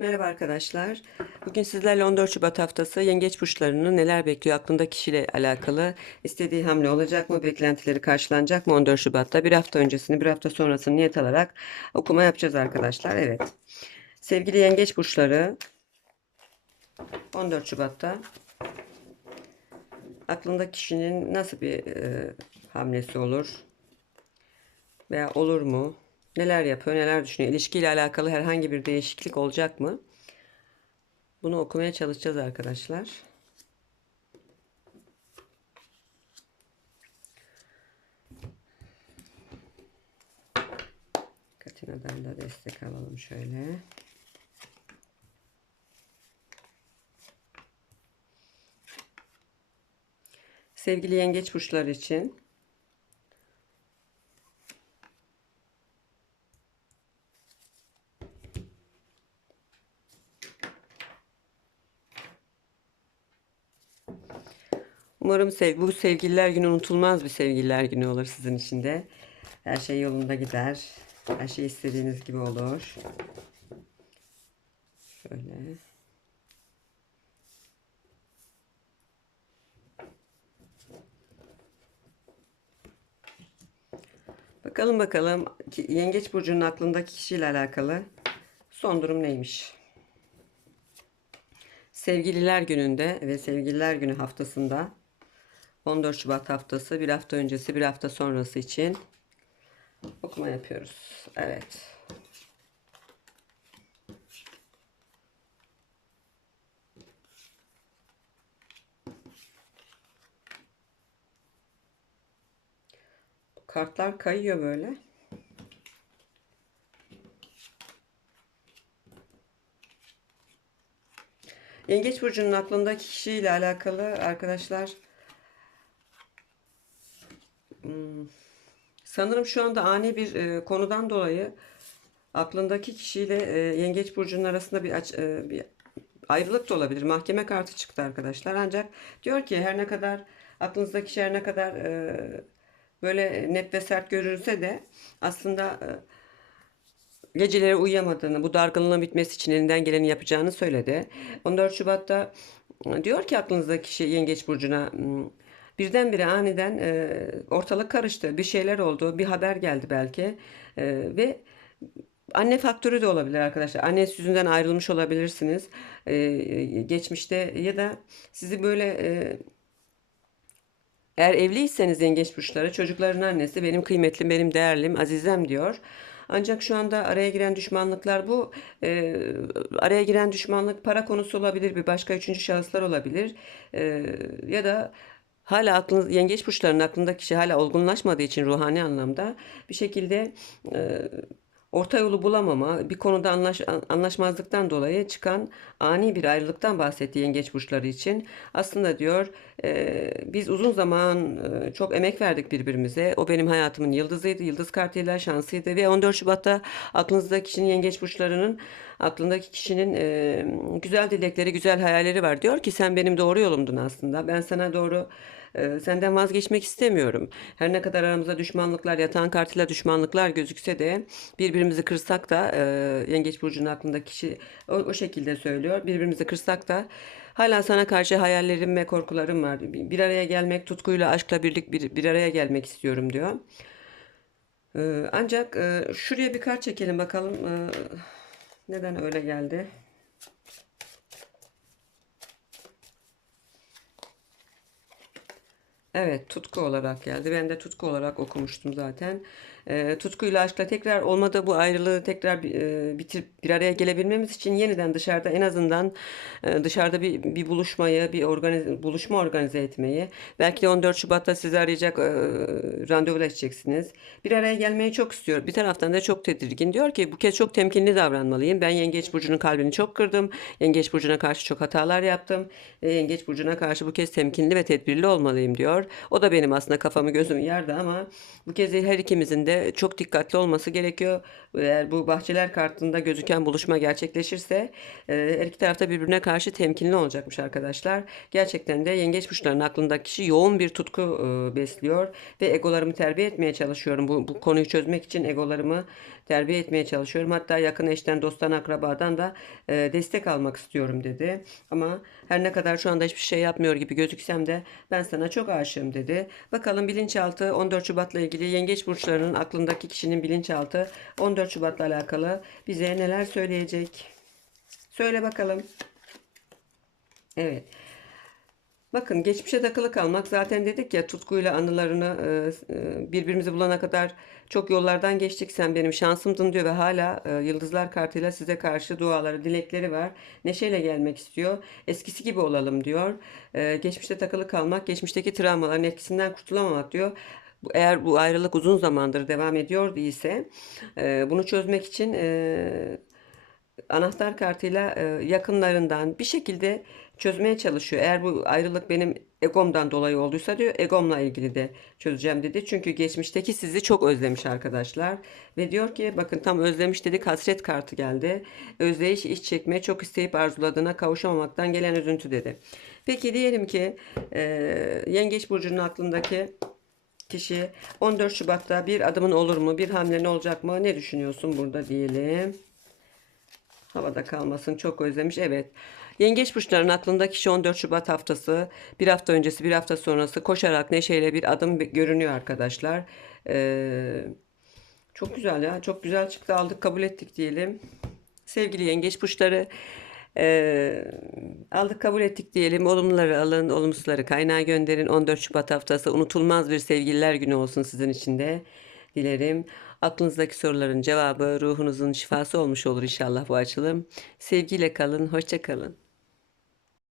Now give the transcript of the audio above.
Merhaba arkadaşlar. Bugün sizlerle 14 Şubat haftası yengeç burçlarını neler bekliyor aklında kişiyle alakalı istediği hamle olacak mı, beklentileri karşılanacak mı 14 Şubat'ta bir hafta öncesini bir hafta sonrasını niyet alarak okuma yapacağız arkadaşlar. Evet. Sevgili yengeç burçları 14 Şubat'ta aklında kişinin nasıl bir e, hamlesi olur veya olur mu? Neler yapıyor, neler düşünüyor? İlişkiyle alakalı herhangi bir değişiklik olacak mı? Bunu okumaya çalışacağız arkadaşlar. Katina'dan da destek alalım şöyle. Sevgili yengeç burçları için Umarım sev bu sevgililer günü unutulmaz bir sevgililer günü olur sizin için de. Her şey yolunda gider. Her şey istediğiniz gibi olur. Şöyle. Bakalım bakalım Yengeç burcunun aklındaki kişiyle alakalı son durum neymiş? Sevgililer gününde ve Sevgililer günü haftasında 14 Şubat haftası bir hafta öncesi bir hafta sonrası için okuma yapıyoruz. Evet. Kartlar kayıyor böyle. Yengeç burcunun aklındaki kişiyle alakalı arkadaşlar sanırım şu anda ani bir e, konudan dolayı aklındaki kişiyle e, Yengeç burcunun arasında bir, aç- e, bir ayrılık da olabilir. Mahkeme kartı çıktı arkadaşlar. Ancak diyor ki her ne kadar aklınızdaki kişi her ne kadar e, böyle net ve sert görünse de aslında e, geceleri uyuyamadığını, bu dargınlığın bitmesi için elinden geleni yapacağını söyledi. 14 Şubat'ta e, diyor ki aklınızdaki kişi Yengeç Burcu'na m, birdenbire aniden e, ortalık karıştı. Bir şeyler oldu. Bir haber geldi belki. E, ve Anne faktörü de olabilir arkadaşlar. Annesi yüzünden ayrılmış olabilirsiniz. E, geçmişte ya da sizi böyle e, eğer evliyseniz yengeç burçları çocukların annesi benim kıymetlim, benim değerlim, azizem diyor. Ancak şu anda araya giren düşmanlıklar bu. e, araya giren düşmanlık para konusu olabilir, bir başka üçüncü şahıslar olabilir. E, ya da hala aklınız, yengeç burçlarının aklındaki kişi hala olgunlaşmadığı için ruhani anlamda bir şekilde e, orta yolu bulamama, bir konuda anlaş, anlaşmazlıktan dolayı çıkan ani bir ayrılıktan bahsetti yengeç burçları için. Aslında diyor e, biz uzun zaman e, çok emek verdik birbirimize. O benim hayatımın yıldızıydı, yıldız kartıyla şansıydı ve 14 Şubat'ta aklınızdaki kişinin yengeç burçlarının aklındaki kişinin e, güzel dilekleri, güzel hayalleri var. Diyor ki sen benim doğru yolumdun aslında. Ben sana doğru e, senden vazgeçmek istemiyorum. Her ne kadar aramızda düşmanlıklar, yatan kartıyla düşmanlıklar gözükse de birbirimizi kırsak da e, Yengeç Burcu'nun aklındaki kişi o, o şekilde söylüyor. Birbirimizi kırsak da hala sana karşı hayallerim ve korkularım var. Bir, araya gelmek, tutkuyla, aşkla birlik bir, bir araya gelmek istiyorum diyor. E, ancak e, şuraya bir kart çekelim bakalım e, neden öyle geldi. Evet, tutku olarak geldi. Ben de tutku olarak okumuştum zaten. Eee tutkuyla aşkla tekrar olmadı bu ayrılığı tekrar eee, bitirip bir araya gelebilmemiz için yeniden dışarıda en azından eee, dışarıda bir, bir buluşmayı, bir organize, buluşma organize etmeyi. Belki de 14 Şubat'ta sizi arayacak, eee randevulaşacaksınız. Bir araya gelmeyi çok istiyor. Bir taraftan da çok tedirgin. Diyor ki bu kez çok temkinli davranmalıyım. Ben Yengeç Burcu'nun kalbini çok kırdım. Yengeç Burcu'na karşı çok hatalar yaptım. E, Yengeç Burcu'na karşı bu kez temkinli ve tedbirli olmalıyım diyor. O da benim aslında kafamı gözümü yardı ama bu kez her ikimizin de çok dikkatli olması gerekiyor. Eğer bu bahçeler kartında gözüken buluşma gerçekleşirse e, her iki tarafta birbirine karşı temkinli olacakmış arkadaşlar. Gerçekten de yengeç burçlarının aklındaki kişi yoğun bir tutku e, besliyor ve egolarımı terbiye etmeye çalışıyorum. Bu, bu konuyu çözmek için egolarımı terbiye etmeye çalışıyorum. Hatta yakın eşten, dosttan, akrabadan da e, destek almak istiyorum dedi. Ama her ne kadar şu anda hiçbir şey yapmıyor gibi gözüksem de ben sana çok aşığım dedi. Bakalım bilinçaltı 14 Şubat'la ilgili yengeç burçlarının aklındaki kişinin bilinçaltı 14 Şubat'la alakalı bize neler söyleyecek? Söyle bakalım. Evet. Bakın geçmişe takılı kalmak zaten dedik ya tutkuyla anılarını e, e, birbirimizi bulana kadar çok yollardan geçtik. Sen benim şansımdın diyor ve hala e, yıldızlar kartıyla size karşı duaları, dilekleri var. Neşeyle gelmek istiyor. Eskisi gibi olalım diyor. Geçmişte takılı kalmak, geçmişteki travmaların etkisinden kurtulamamak diyor. Eğer bu ayrılık uzun zamandır devam ediyor ise e, bunu çözmek için anahtar kartıyla e, yakınlarından bir şekilde çözmeye çalışıyor. Eğer bu ayrılık benim egomdan dolayı olduysa diyor egomla ilgili de çözeceğim dedi. Çünkü geçmişteki sizi çok özlemiş arkadaşlar. Ve diyor ki bakın tam özlemiş dedik hasret kartı geldi. Özleyiş iç çekmeye çok isteyip arzuladığına kavuşamamaktan gelen üzüntü dedi. Peki diyelim ki e, Yengeç Burcu'nun aklındaki kişi 14 Şubat'ta bir adımın olur mu? Bir hamlen olacak mı? Ne düşünüyorsun burada diyelim. Havada kalmasın çok özlemiş. Evet. Yengeç burçlarının aklında kişi 14 Şubat haftası, bir hafta öncesi, bir hafta sonrası koşarak neşeyle bir adım görünüyor arkadaşlar. Ee, çok güzel ya. Çok güzel çıktı. Aldık, kabul ettik diyelim. Sevgili yengeç burçları, ee, aldık, kabul ettik diyelim. Olumluları alın, olumsuzları kaynağa gönderin. 14 Şubat haftası unutulmaz bir sevgililer günü olsun sizin için de dilerim. Aklınızdaki soruların cevabı ruhunuzun şifası olmuş olur inşallah bu açılım. Sevgiyle kalın, hoşça kalın.